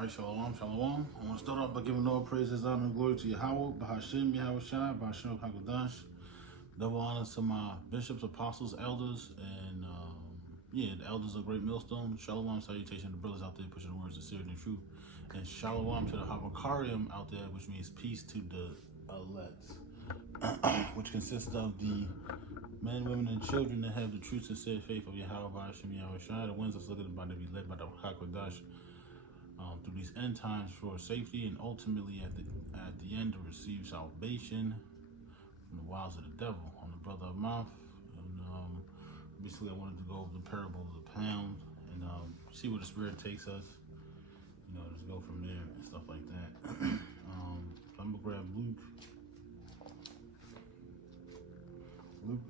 Alright, shalom, shalom. I want to start off by giving all praises, honor, and glory to Yahweh, Bahashim, Yahweh Shai, Bahashim, HaKadosh. Double honors to my bishops, apostles, elders, and the elders of Great Millstone. Shalom, salutation to the brothers out there pushing the words of sincerity and truth. And shalom to the Havakariim out there, which means peace to the elect, which consists of the men, women, and children that have the true, sincere faith of Yahweh, Bahashim, Yahweh Shai, the ones that's looking about to be led by the HaKadosh. Through these end times for safety, and ultimately at the end to receive salvation from the wiles of the devil. I'm the brother of mouth, and basically I wanted to go over the parable of the pound and see where the Spirit takes us. Just go from there and stuff like that. So I'm gonna grab Luke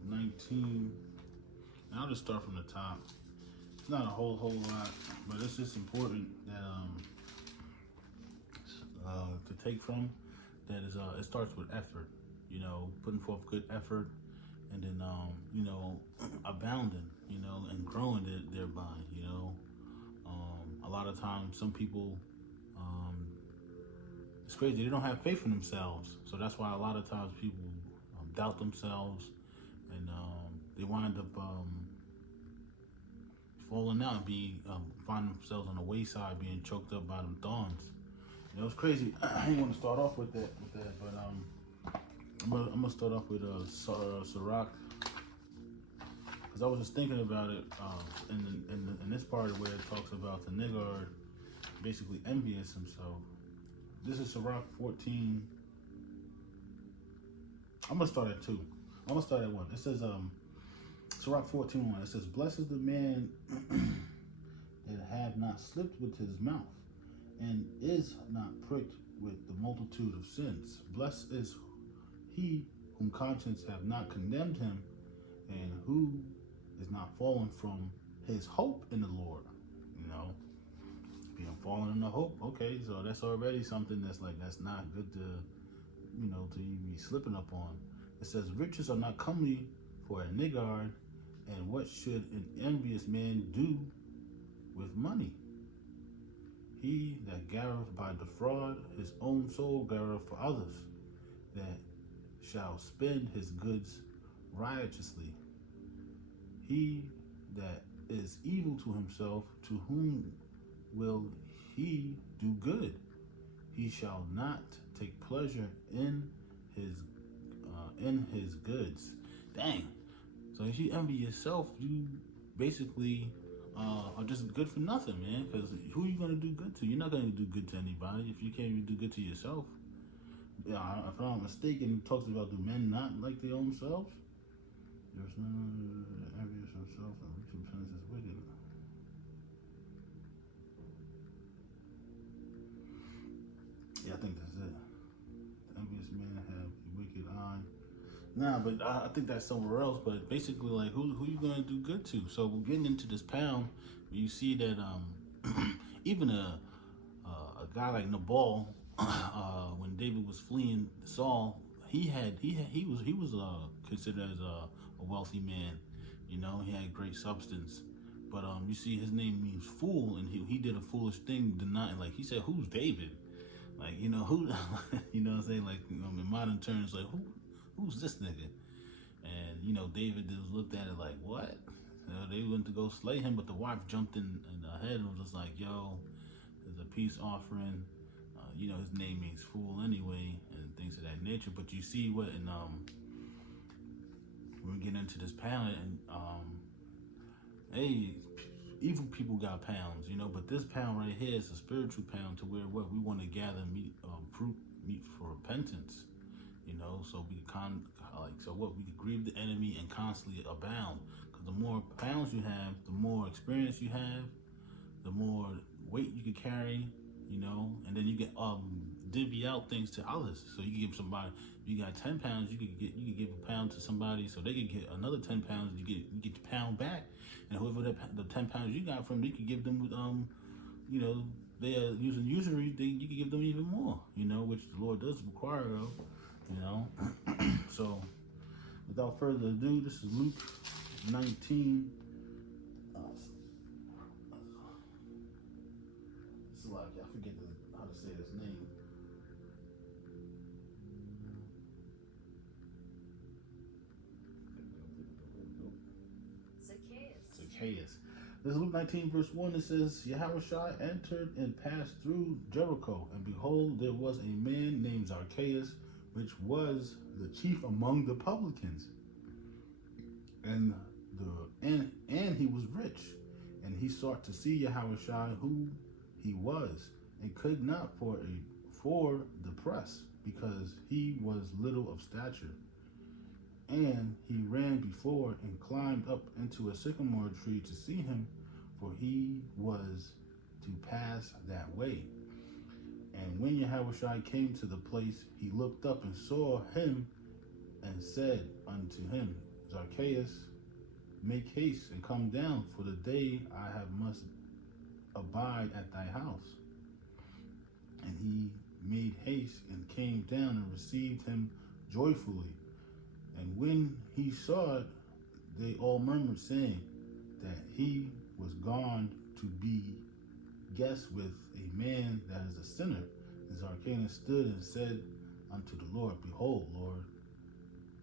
19, and I'll just start from the top. It's not a whole lot, but it's just important that to take from that is it starts with effort, putting forth good effort, and then abounding, and growing it thereby. A lot of times some people, it's crazy, they don't have faith in themselves, so that's why a lot of times people doubt themselves, and they wind up falling out, find themselves on the wayside, being choked up by them thorns. It's crazy. I didn't want to start off with that, but I'm gonna start off with Sirach, because I was just thinking about it in this part where it talks about the niggard basically envious himself. This is Sirach 14. I'm gonna start at 2. I'm gonna start at 1. It says Sirach 14:1. It says, "Blessed is the man that have not slipped with his mouth, and is not pricked with the multitude of sins. Blessed is he whom conscience have not condemned him, and who is not fallen from his hope in the Lord." Being fallen in the hope. Okay, so that's already something that's not good to be slipping up on. It says, "Riches are not comely for a niggard, and what should an envious man do with money? He that gathereth by defraud, his own soul gathereth for others, that shall spend his goods riotously. He that is evil to himself, to whom will he do good? He shall not take pleasure in his goods." Dang. So if you envy yourself, you basically are just good for nothing, man. Because who are you going to do good to? You're not going to do good to anybody if you can't even do good to yourself. Yeah, if I'm not mistaken, it talks about, do men not like their own selves? There's none envious himself, and recompense is wicked. Yeah, I think that's it. The envious man have a wicked eye. Nah, but I think that's somewhere else. But basically, like, who you gonna do good to? So we're getting into this pound. You see that even a guy like Nabal, when David was fleeing Saul, he was considered as a wealthy man. He had great substance. But you see, his name means fool, and he did a foolish thing, denying. Like, he said, "Who's David?" Like, who? You know what I'm saying? Like, in modern terms, like, who's this nigga? And David just looked at it like, what? They went to go slay him, but the wife jumped in ahead and was just like, "Yo, there's a peace offering." His name means fool anyway, and things of that nature. But you see what, and when we get into this pound, and hey, evil people got pounds, but this pound right here is a spiritual pound, to where what we want to gather meat for repentance. So we could grieve the enemy and constantly abound. Because the more pounds you have, the more experience you have, the more weight you can carry, and then you can divvy out things to others. So you can give somebody, if you got 10 pounds, you could give a pound to somebody, so they could get another 10 pounds. You get the pound back, and whoever the 10 pounds you got from, you could give them they are using usury, you can give them even more, which the Lord does require of. So without further ado, this is Luke 19. Salaki, I forget how to say his name. Zacchaeus. This is Luke 19, verse 1. It says, Yahushua entered and passed through Jericho, and behold, there was a man named Zacchaeus, which was the chief among the publicans. And he was rich, and he sought to see Yahushua who he was, and could not for the press, because he was little of stature. And he ran before and climbed up into a sycamore tree to see him, for he was to pass that way. And when Yahushua came to the place, he looked up and saw him, and said unto him, Zacchaeus, make haste and come down, for the day I have must abide at thy house. And he made haste and came down and received him joyfully. And when he saw it, they all murmured, saying that he was gone to be guest with a man that is a sinner. And Zacchaeus stood and said unto the Lord, Behold, Lord,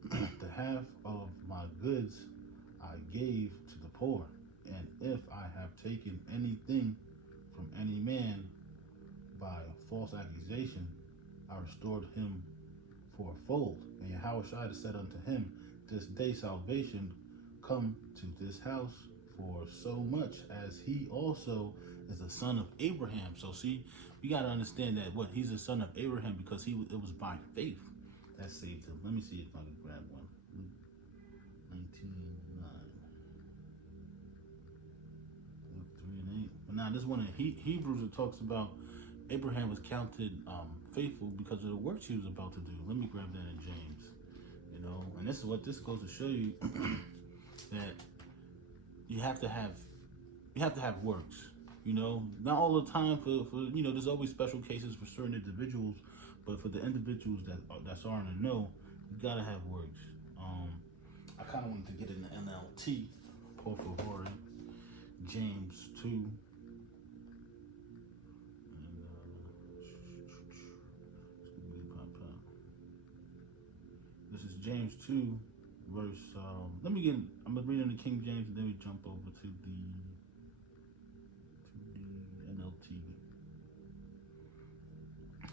the half of my goods I gave to the poor, and if I have taken anything from any man by false accusation, I restored him fourfold. And Yahushua said unto him, This day salvation come to this house, for so much as he also is the son of Abraham. So see, we got to understand that he's the son of Abraham because it was by faith that saved him. Let me see if I can grab one. 19:9. Luke 3 and 8. But now this one in Hebrews, it talks about Abraham was counted faithful because of the works he was about to do. Let me grab that in James. And this is what this goes to show you that you have to have works. Not all the time for there's always special cases for certain individuals, but for the individuals that's are in the know, you gotta have works. I kind of wanted to get in the NLT, por favor, James 2. And, this is James 2, verse. I'm gonna read in the King James, and then we jump over to the NLT.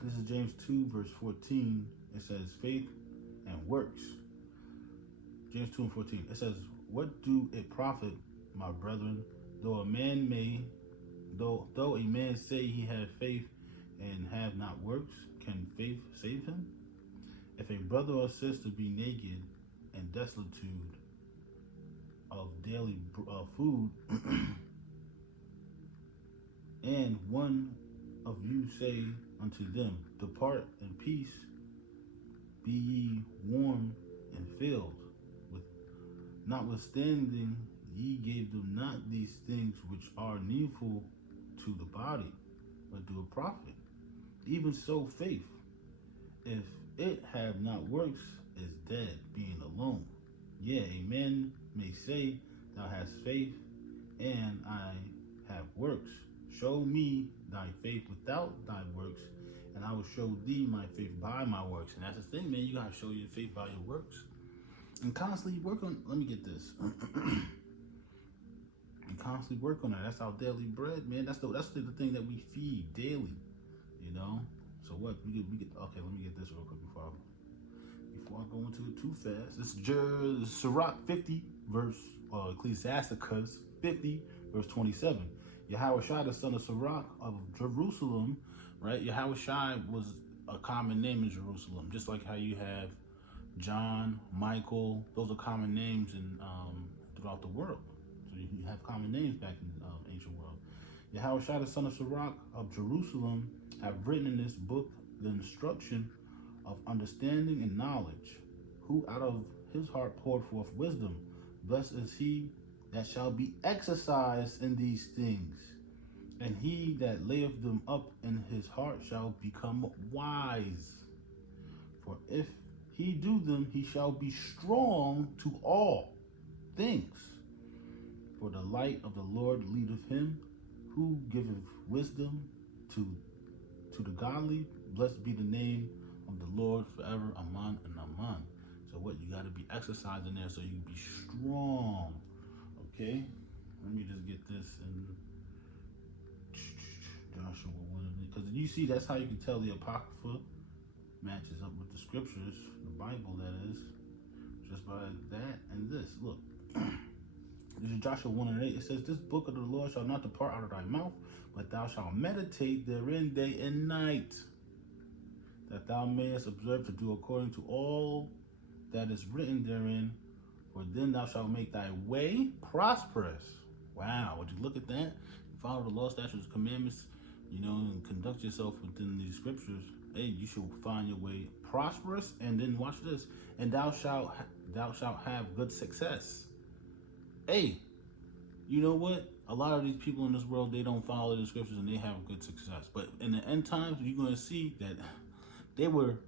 This is James 2, verse 14. It says, faith and works. James 2 and 14. It says, what do it profit, my brethren, though a man say he have faith and have not works, can faith save him? If a brother or sister be naked and destitute of daily food, and one of you say unto them, depart in peace, be ye warmed and filled, notwithstanding ye gave them not these things which are needful to the body, but do a profit. Even so faith, if it have not works, is dead, being alone. Yea, a man may say, thou hast faith, and I have works. Show me thy faith without thy works, and I will show thee my faith by my works. And that's the thing, man. You gotta show your faith by your works, and constantly work on. Let me get this. And constantly work on that. That's our daily bread, man. That's the thing that we feed daily. So what we get. Okay, let me get this real quick before I go into it too fast. This is Sirach 50 verse Ecclesiasticus 50 verse 27. Yahushua, the son of Sirach of Jerusalem, right? Yahushua was a common name in Jerusalem, just like how you have John, Michael. Those are common names in throughout the world. So you have common names back in the ancient world. Yahushua, the son of Sirach of Jerusalem, have written in this book the instruction of understanding and knowledge, who out of his heart poured forth wisdom. Blessed is he that shall be exercised in these things, and he that layeth them up in his heart shall become wise. For if he do them, he shall be strong to all things. For the light of the Lord leadeth him, who giveth wisdom, To the godly, blessed be the name of the Lord forever. Aman and aman. So what, you got to be exercising there so you can be strong. Okay, let me just get this in Joshua 1, because you see that's how you can tell the Apocrypha matches up with the scriptures, the Bible that is, just by that and this. Look, this is Joshua 1:8. It says, "This book of the Lord shall not depart out of thy mouth, but thou shalt meditate therein day and night, that thou mayest observe to do according to all that is written therein. For then thou shalt make thy way prosperous." Wow, would you look at that? You follow the law, statutes, commandments, and conduct yourself within these scriptures. Hey, you should find your way prosperous. And then watch this. And thou shalt have good success. Hey, you know what? A lot of these people in this world, they don't follow the scriptures and they have good success. But in the end times, you're going to see that they were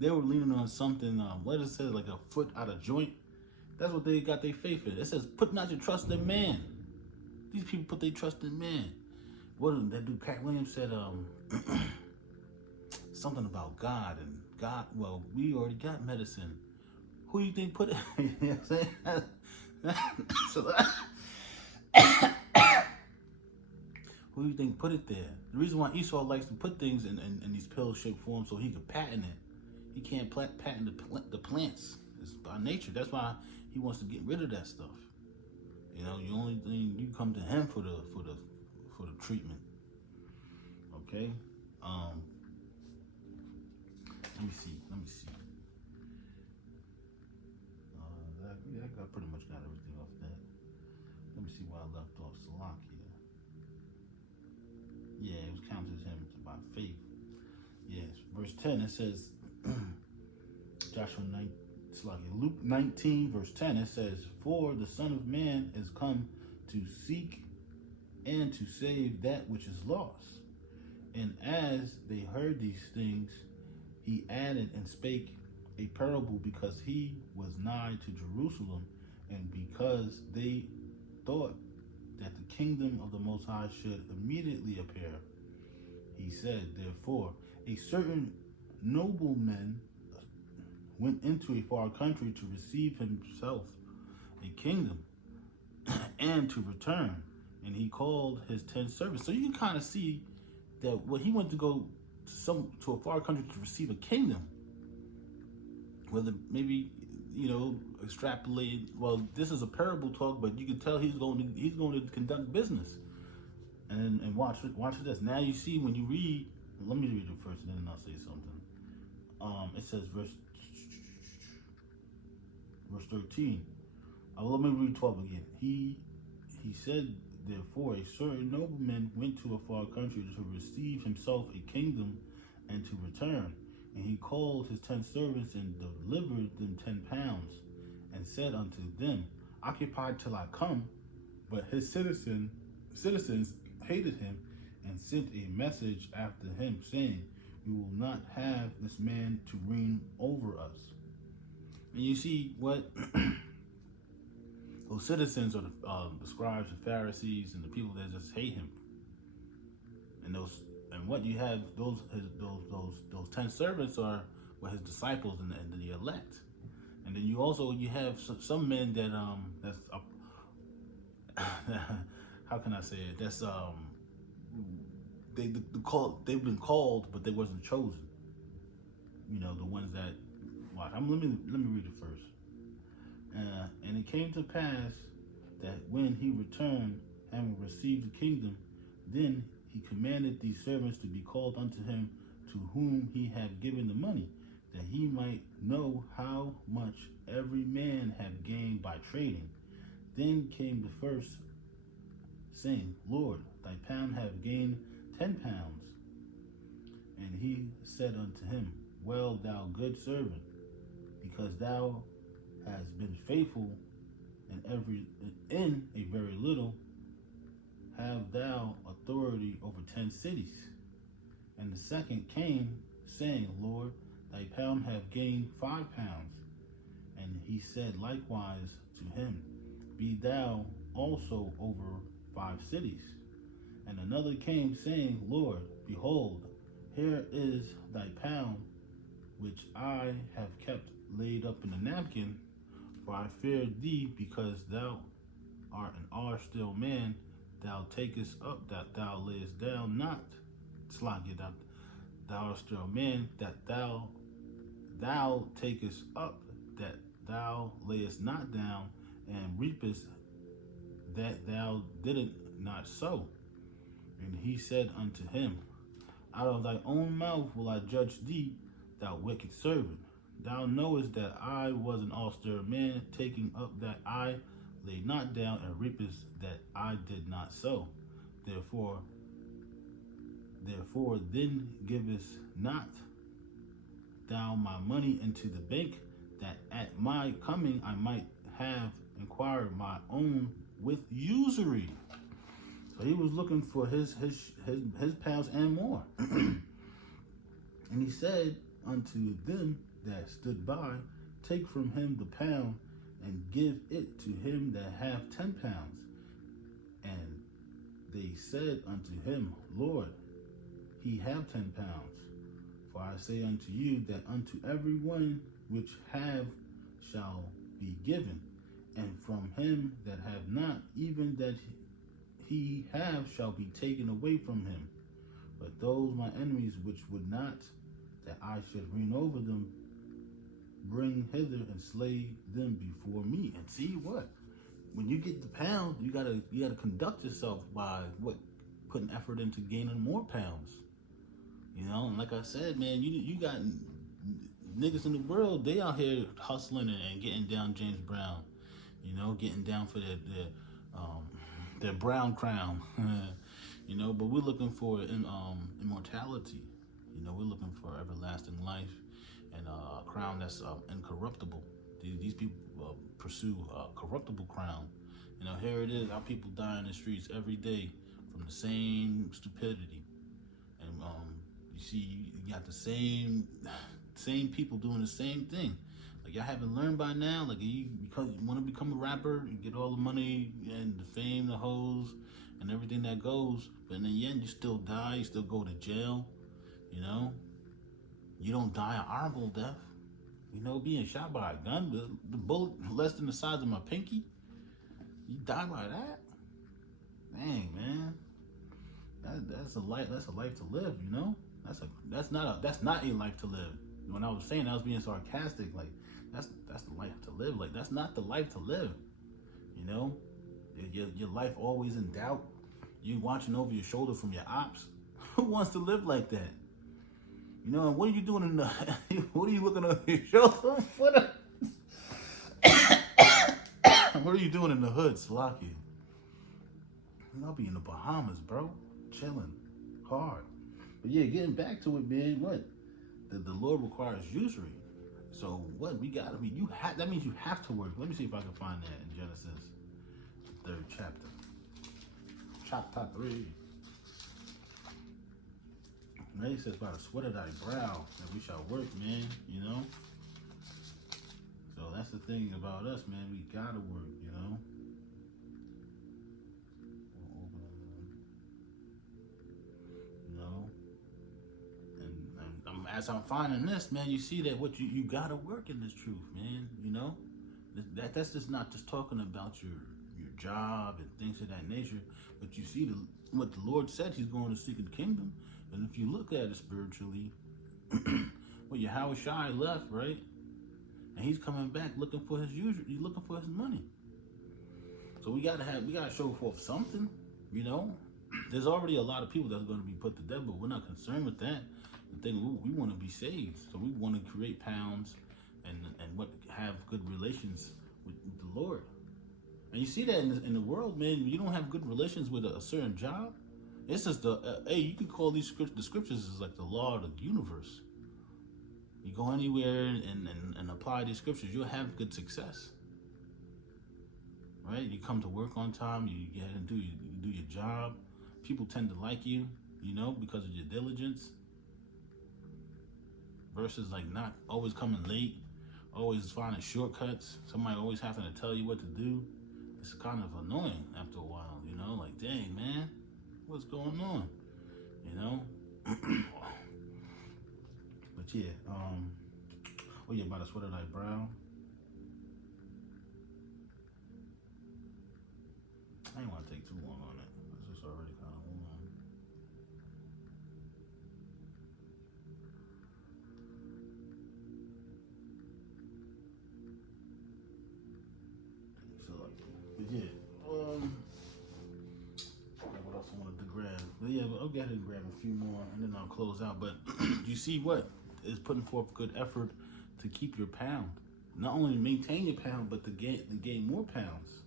leaning on something, what it says, like a foot out of joint. That's what they got their faith in. It says, put not your trust in man. These people put their trust in man. What did that dude, Cat Williams, said something about God, and God, well, we already got medicine. Who do you think put it? You know what I'm saying? So who do you think put it there? The reason why Esau likes to put things in these pill-shaped forms so he can patent it. He can't patent the plants. It's by nature. That's why he wants to get rid of that stuff. You only thing, you come to him for the treatment. Okay. Let me see. I pretty much got everything off that. Let me see where I left off. Salakia. Yeah, it was counted as him by faith. Yes, verse 10. It says, Luke 19, verse 10. It says, "For the Son of Man is come to seek and to save that which is lost." And as they heard these things, he added and spake a parable, because he was nigh to Jerusalem, and because they thought that the kingdom of the Most High should immediately appear. He said, therefore, a certain nobleman went into a far country to receive himself a kingdom and to return. And he called his 10 servants. So you can kind of see that when he went to go to a far country to receive a kingdom, whether maybe extrapolate. Well, this is a parable talk, but you can tell he's going to conduct business. And watch this. Now you see when you read. Let me read it first, and then I'll say something. It says verse 13. Let me read 12 again. He said, therefore, a certain nobleman went to a far country to receive himself a kingdom and to return. And he called his 10 servants and delivered them 10 pounds, and said unto them, occupy till I come. But his citizens hated him, and sent a message after him, saying, you will not have this man to reign over us. And you see what those citizens are, the scribes and Pharisees and the people that just hate him. And what you have, those 10 servants are his disciples and the elect. And then you have some men that that's how can I say it? That's they've been called, but they wasn't chosen. The ones that watch. Let me read it first. And it came to pass that when he returned, having received the kingdom, then he commanded these servants to be called unto him, to whom he had given the money, that he might know how much every man had gained by trading. Then came the first, saying, Lord, thy pound have gained 10 pounds. And he said unto him, well, thou good servant, because thou hast been faithful in a very little, have thou authority over 10 cities. And the second came, saying, Lord, thy pound have gained 5 pounds. And he said likewise to him, be thou also over 5 cities. And another came, saying, Lord, behold, here is thy pound, which I have kept laid up in a napkin. For I feared thee, because thou art an still man. Thou takest up that thou layest down not. Slack that thou art still man, that thou takest up that thou layest not down, and reapest that thou didst not sow. And he said unto him, Out of thy own mouth will I judge thee, thou wicked servant. Thou knowest that I was an austere man, taking up that I lay not down, and reapest that I did not sow. Therefore then givest not thou my money into the bank, that at my coming I might have inquired my own with usury. So he was looking for his pounds and more. And he said unto them that stood by, Take from him the pound, and give it to him that have 10 pounds. And they said unto him, Lord, he have 10 pounds. For I say unto you that unto every one which have shall be given, and from him that have not, even that he have shall be taken away from him. But those my enemies which would not that I should reign over them, bring hither and slay them before me. And see what? When you get the pound, you gotta conduct yourself by what? Putting effort into gaining more pounds. You know, and like I said, man, you got niggas in the world, they out here hustling and getting down James Brown. You know, getting down for their brown crown. You know, but we're looking for immortality. You know, we're looking for everlasting life and a crown that's incorruptible. These people pursue a corruptible crown. You know, here it is, our people die in the streets every day from the same stupidity. And you see, you got the same people doing the same thing. Like, y'all haven't learned by now. Like, because you want to become a rapper, you get all the money and the fame, the hoes, and everything that goes. But in the end, you still die. You still go to jail. You know, you don't die an honorable death. You know, being shot by a gun, the bullet less than the size of my pinky, you die by that. Dang, man, that's a life. That's a life to live. You know, that's not a life to live. When I was saying, I was being sarcastic. Like, that's the life to live. Like, that's not the life to live. You know, your life always in doubt. You watching over your shoulder from your ops. Who wants to live like that? You know, and what are you doing in the? What are you looking over your shoulder for? What are you doing in the hood, Slocky? I'll be in the Bahamas, bro, chilling, hard. But yeah, getting back to it, man. What? The Lord requires usury. So what? That means you have to work. Let me see if I can find that in Genesis, the 3rd chapter. Chapter 3. Now he says, by the sweat of thy brow that we shall work, man, you know? So that's the thing about us, man. We gotta work, you know? You know? And as I'm finding this, man, you see that what you gotta work in this truth, man, you know? That's just not just talking about your job and things of that nature, but you see what the Lord said he's going to seek the kingdom. And if you look at it spiritually, well, Yahweh Shai left, right? And he's coming back looking for his usual. He's looking for his money. So we gotta show forth something, you know. There's already a lot of people that's going to be put to death, but we're not concerned with that. The thing we want to be saved, so we want to create pounds and have good relations with the Lord. And you see that in the world, man. You don't have good relations with a certain job. It's just hey, you could call the scriptures is like the law of the universe. You go anywhere and apply these scriptures, you'll have good success. Right? You come to work on time, you get and do your job. People tend to like you, you know, because of your diligence. Versus like not always coming late, always finding shortcuts. Somebody always having to tell you what to do. It's kind of annoying after a while, you know, like, dang, man. What's going on? You know? But yeah, oh yeah, about a sweater like brown. I ain't want to take too long on it. It's just already kind of warm. So, but yeah, what else I wanted to grab? But yeah, but I'll go ahead and grab a few more, and then I'll close out. But you see what is putting forth good effort to keep your pound, not only maintain your pound, but to gain more pounds.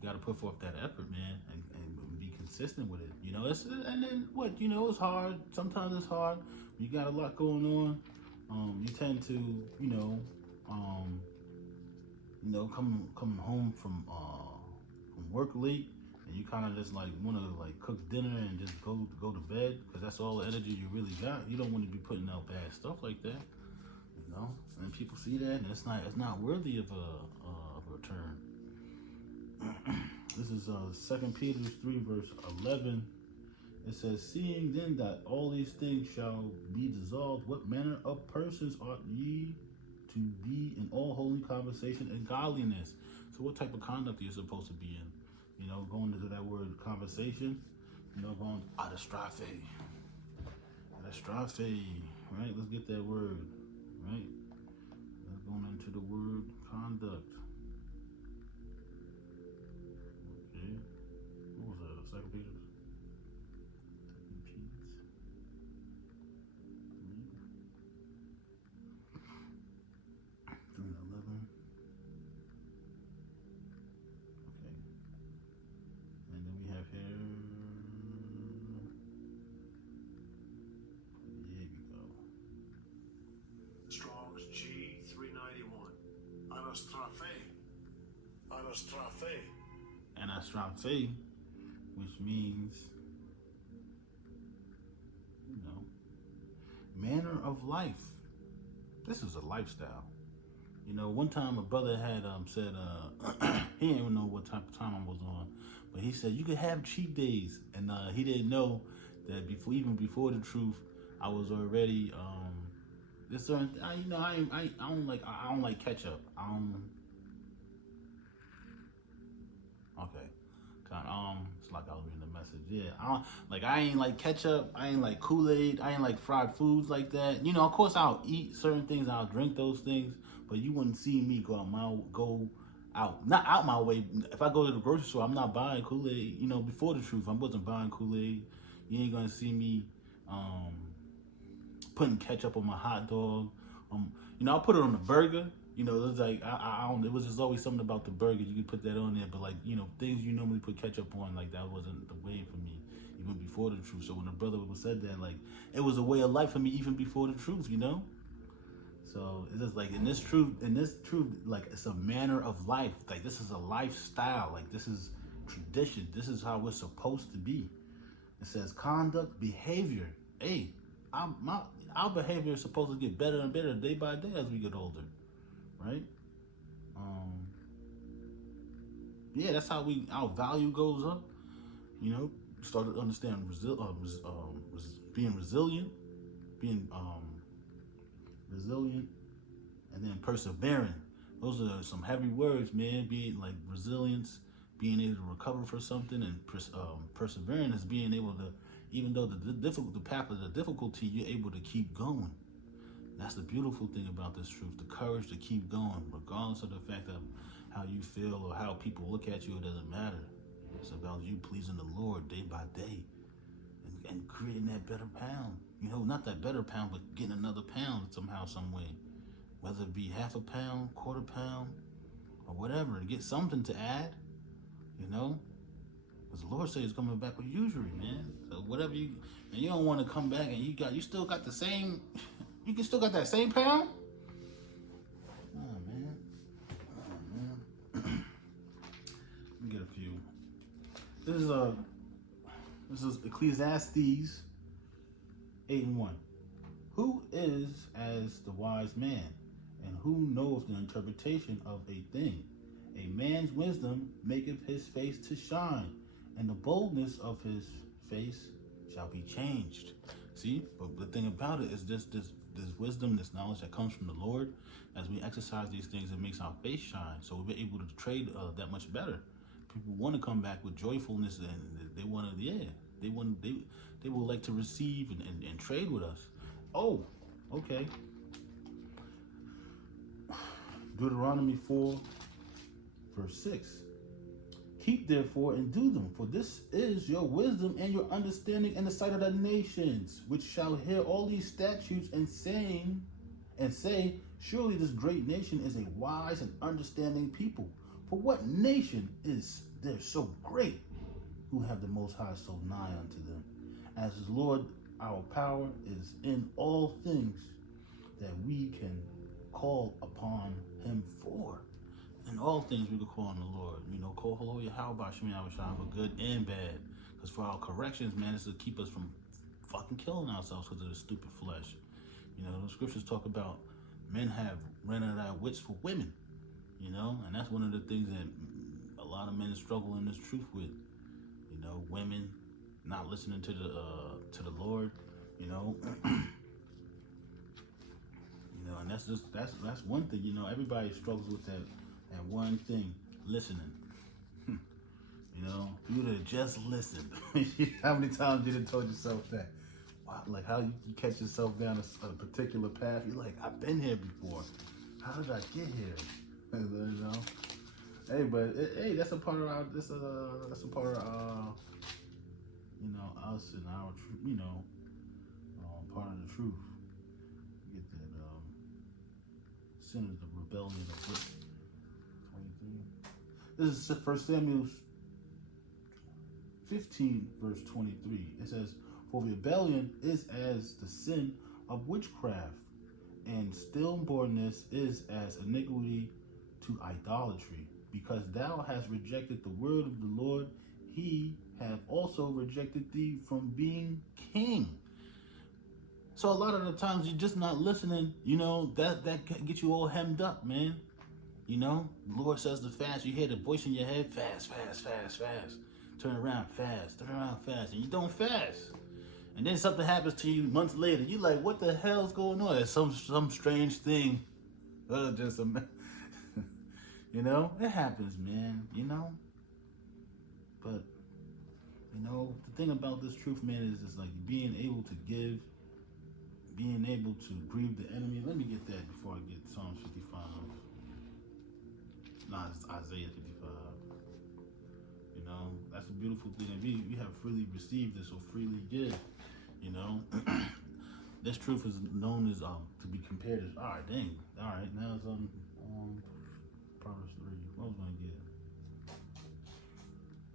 You got to put forth that effort, man, and be consistent with it. You know, and then what? You know, it's hard. Sometimes it's hard. You got a lot going on. You tend to, um, coming home from work late, and you kind of just like want to like cook dinner and just go to bed because that's all the energy you really got. You don't want to be putting out bad stuff like that, you know. And people see that, and it's not worthy of a return. This is 2 Peter 3 verse 11. It says, "Seeing then that all these things shall be dissolved, what manner of persons ought ye to be in all holy conversation and godliness?" So what type of conduct are you supposed to be in? You know, going into that word conversation, going adastrophe, right? Let's get that word, right? Let's going into the word conduct. Okay, what was that? 2 Peter. 3:11. Okay. And then we have here. There we go. Strong's G 391. Anastrophe. Anastrophe. Anastrophe, which means, manner of life. This is a lifestyle. You know, one time a brother had said he didn't even know what type of time I was on, but he said you could have cheat days, and he didn't know that even before the truth, I was already there's certain I don't like ketchup. Okay. It's like I was reading the message. Yeah, I ain't like ketchup. I ain't like Kool-Aid. I ain't like fried foods like that. You know, of course I'll eat certain things. I'll drink those things, but you wouldn't see me not out my way. If I go to the grocery store, I'm not buying Kool-Aid. You know, before the truth, I wasn't buying Kool-Aid. You ain't gonna see me putting ketchup on my hot dog. I'll put it on a burger. You know, it was like I don't. It was just always something about the burger. You could put that on there, but like things you normally put ketchup on, like that wasn't the way for me, even before the truth. So when the brother said that, like it was a way of life for me, even before the truth. So it's just like in this truth, like it's a manner of life. Like this is a lifestyle. Like this is tradition. This is how we're supposed to be. It says conduct, behavior. Hey, our behavior is supposed to get better and better day by day as we get older. Right? Yeah, that's how our value goes up. Started to understand being resilient, and then persevering. Those are some heavy words, man. Being like resilience, being able to recover for something, and persevering is being able to, even though the path of the difficulty, you're able to keep going. That's the beautiful thing about this truth, the courage to keep going, regardless of the fact of how you feel or how people look at you. It doesn't matter. It's about you pleasing the Lord day by day and creating that better pound. Not that better pound, but getting another pound somehow, some way. Whether it be half a pound, quarter pound, or whatever, to get something to add, Because the Lord says He's coming back with usury, man. So whatever and you don't want to come back and you still got the same. You can still got that same pound? Oh, man. Let me get a few. This is Ecclesiastes 8:1. Who is as the wise man, and who knoweth the interpretation of a thing? A man's wisdom maketh his face to shine, and the boldness of his face shall be changed. See, but the thing about it is this wisdom, this knowledge that comes from the Lord. As we exercise these things, it makes our face shine. So we're able to trade that much better. People want to come back with joyfulness, and they want to, they would like to receive and trade with us. Oh, okay. Deuteronomy 4, verse 6. Keep therefore and do them, for this is your wisdom and your understanding in the sight of the nations, which shall hear all these statutes and say, surely this great nation is a wise and understanding people. For what nation is there so great, who have the Most High so nigh unto them? As the Lord our power is in all things that we can call upon him for. In all things we can call on the Lord. Call hello Yahweh Shemi Awashai for good and bad. Because for our corrections, man, is to keep us from fucking killing ourselves because of the stupid flesh. The scriptures talk about men have ran out of their wits for women. And that's one of the things that a lot of men struggle in this truth with. Women not listening to the Lord. And that's one thing. Everybody struggles with that one thing, listening. If you would have just listened. How many times you done told yourself that? Wow, like how you catch yourself down a particular path. You're like, I've been here before. How did I get here? Hey, but hey, that's a part of our. That's a part of us and our, part of the truth. You get that sin is the rebellion of what? 23. This is 1 Samuel 15, verse 23. It says, for rebellion is as the sin of witchcraft, and stillbornness is as iniquity to idolatry. Because thou hast rejected the word of the Lord, he hath also rejected thee from being king. So a lot of the times you're just not listening, that can get you all hemmed up, man. The Lord says to fast, you hear the voice in your head, fast, fast, fast, fast. Turn around fast, and you don't fast. And then something happens to you months later. You're like, what the hell's going on? It's some strange thing. Just a it happens, man, But, the thing about this truth, man, is just like being able to give, being able to grieve the enemy. Let me get that before I get Psalms 55. Nah, it's Isaiah 55. That's a beautiful thing. And we have freely received this or freely give, This truth is known as, to be compared as, all right, now it's Proverbs 3. What was I going to get?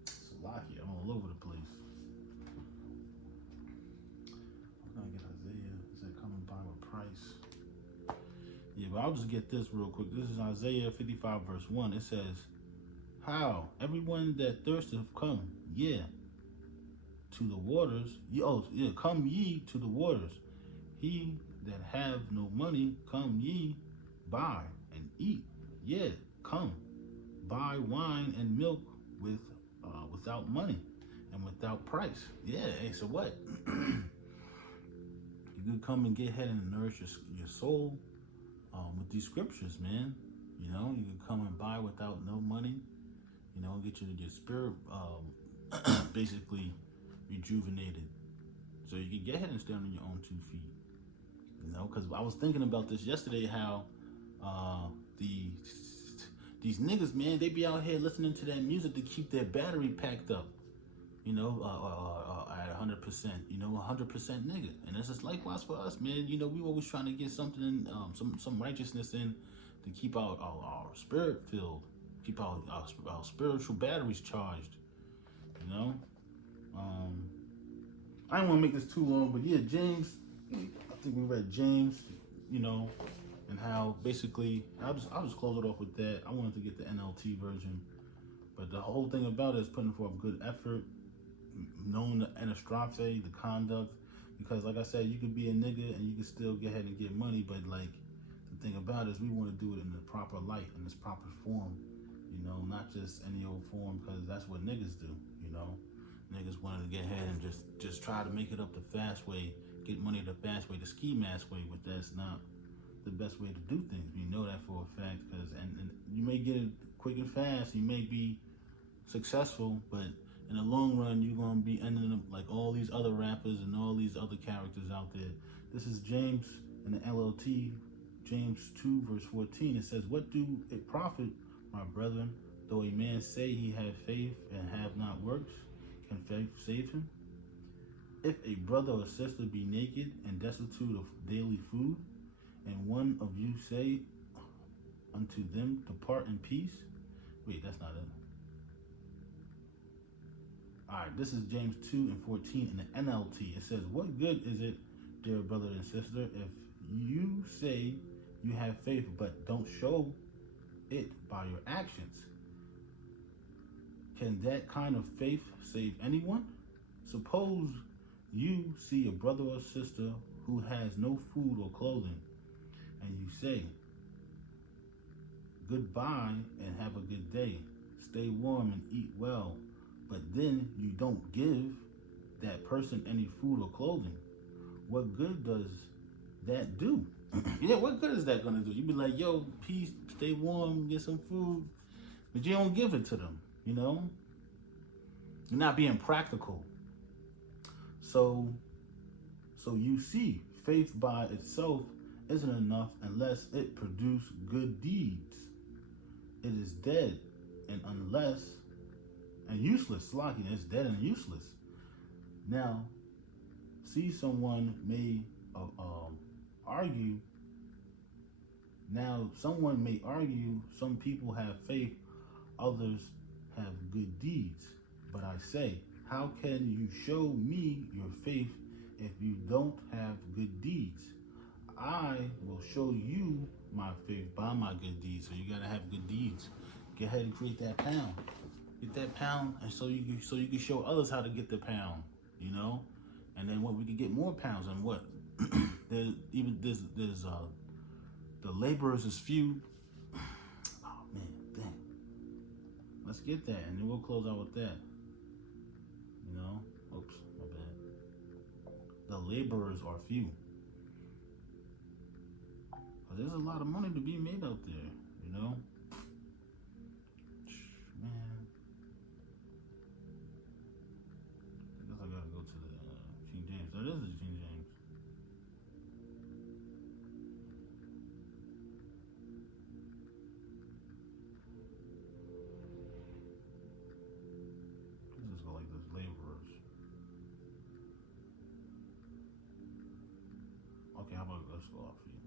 Salaki, I'm all over the place. I'm going to get Isaiah. It said, come and buy with price. Yeah, but I'll just get this real quick. This is Isaiah 55, verse 1. It says, how? Everyone that thirsteth, come, to the waters. Come ye to the waters. He that have no money, come ye, buy and eat. Come, buy wine and milk without money and without price. Hey, so what? You could come and get ahead and nourish your soul with these scriptures, man. You can come and buy without no money. Get your spirit basically rejuvenated, so you can get ahead and stand on your own 2 feet. Because I was thinking about this yesterday, how these niggas, man, they be out here listening to that music to keep their battery packed up, at 100%, 100% nigga. And it's just likewise for us, man. We always trying to get something, some righteousness in to keep our spirit filled, keep our spiritual batteries charged, I don't want to make this too long, but James, I think we read James, and how basically, I'll just close it off with that. I wanted to get the NLT version, but the whole thing about it is putting forth good effort, knowing the anastrophe, the conduct, because like I said, you could be a nigga and you can still get ahead and get money, but like, the thing about it is we want to do it in the proper light, in this proper form, not just any old form, because that's what niggas do, Niggas wanted to get ahead and just try to make it up the fast way, get money the fast way, the ski mask way, but that's not the best way to do things. We know that for a fact, because and you may get it quick and fast, you may be successful, but in the long run, you're gonna be ending up like all these other rappers and all these other characters out there. This is James in the LLT, James 2 verse 14. It says, "What do it profit, my brethren, though a man say he have faith and have not works? Can faith save him? If a brother or sister be naked and destitute of daily food, and one of you say unto them, depart in peace." Wait, that's not it. Alright, this is James 2 and 14 in the NLT. It says, "What good is it, dear brother and sister, if you say you have faith but don't show it by your actions? Can that kind of faith save anyone? Suppose you see a brother or sister who has no food or clothing, and you say, goodbye and have a good day. Stay warm and eat well. But then you don't give that person any food or clothing. What good does that do?" Yeah, what good is that gonna do? You be like, yo, peace, stay warm, get some food, but you don't give it to them, you know? You're not being practical. So you see, faith by itself isn't enough unless it produce good deeds. It is dead and useless. Slocking, it's dead and useless. Now, see, someone may argue. Now, someone may argue some people have faith, others have good deeds. But I say, how can you show me your faith if you don't have good deeds? I will show you my faith by my good deeds. So you gotta have good deeds. Go ahead and create that pound. Get that pound, and so you can show others how to get the pound, you know. And then what, we can get more pounds, and what there's the laborers is few. Oh man, dang. Let's get that, and then we'll close out with that. You know, oops, my bad. The laborers are few. But there's a lot of money to be made out there, you know. Man, I guess I gotta go to the King James. That is the King James. Let's just go like this, laborers. Okay, how about let's go off here.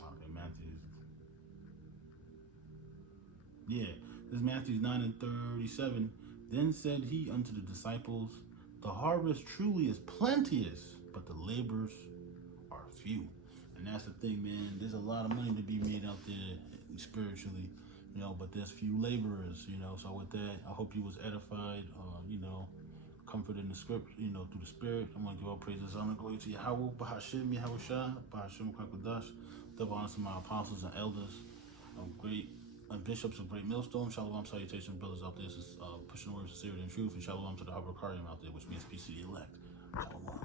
Okay, Matthew's. Yeah, this is Matthew 9 and 37. Then said he unto the disciples, the harvest truly is plenteous, but the laborers are few. And that's the thing, man. There's a lot of money to be made out there spiritually, you know, but there's few laborers, you know. So with that, I hope you was edified, you know, comforted in the script, you know, through the spirit. I'm going to give all praises, honor, glory to Yahweh, Bahashim, Yahushua, Bahashim, Kwakadash, double honor to my apostles and elders of great, and bishops of Great Millstone. Shalom, salutation, brothers out there. This is pushing the words of sincerity and truth, and shalom to the Habakariim out there, which means peace to the elect. Shalom.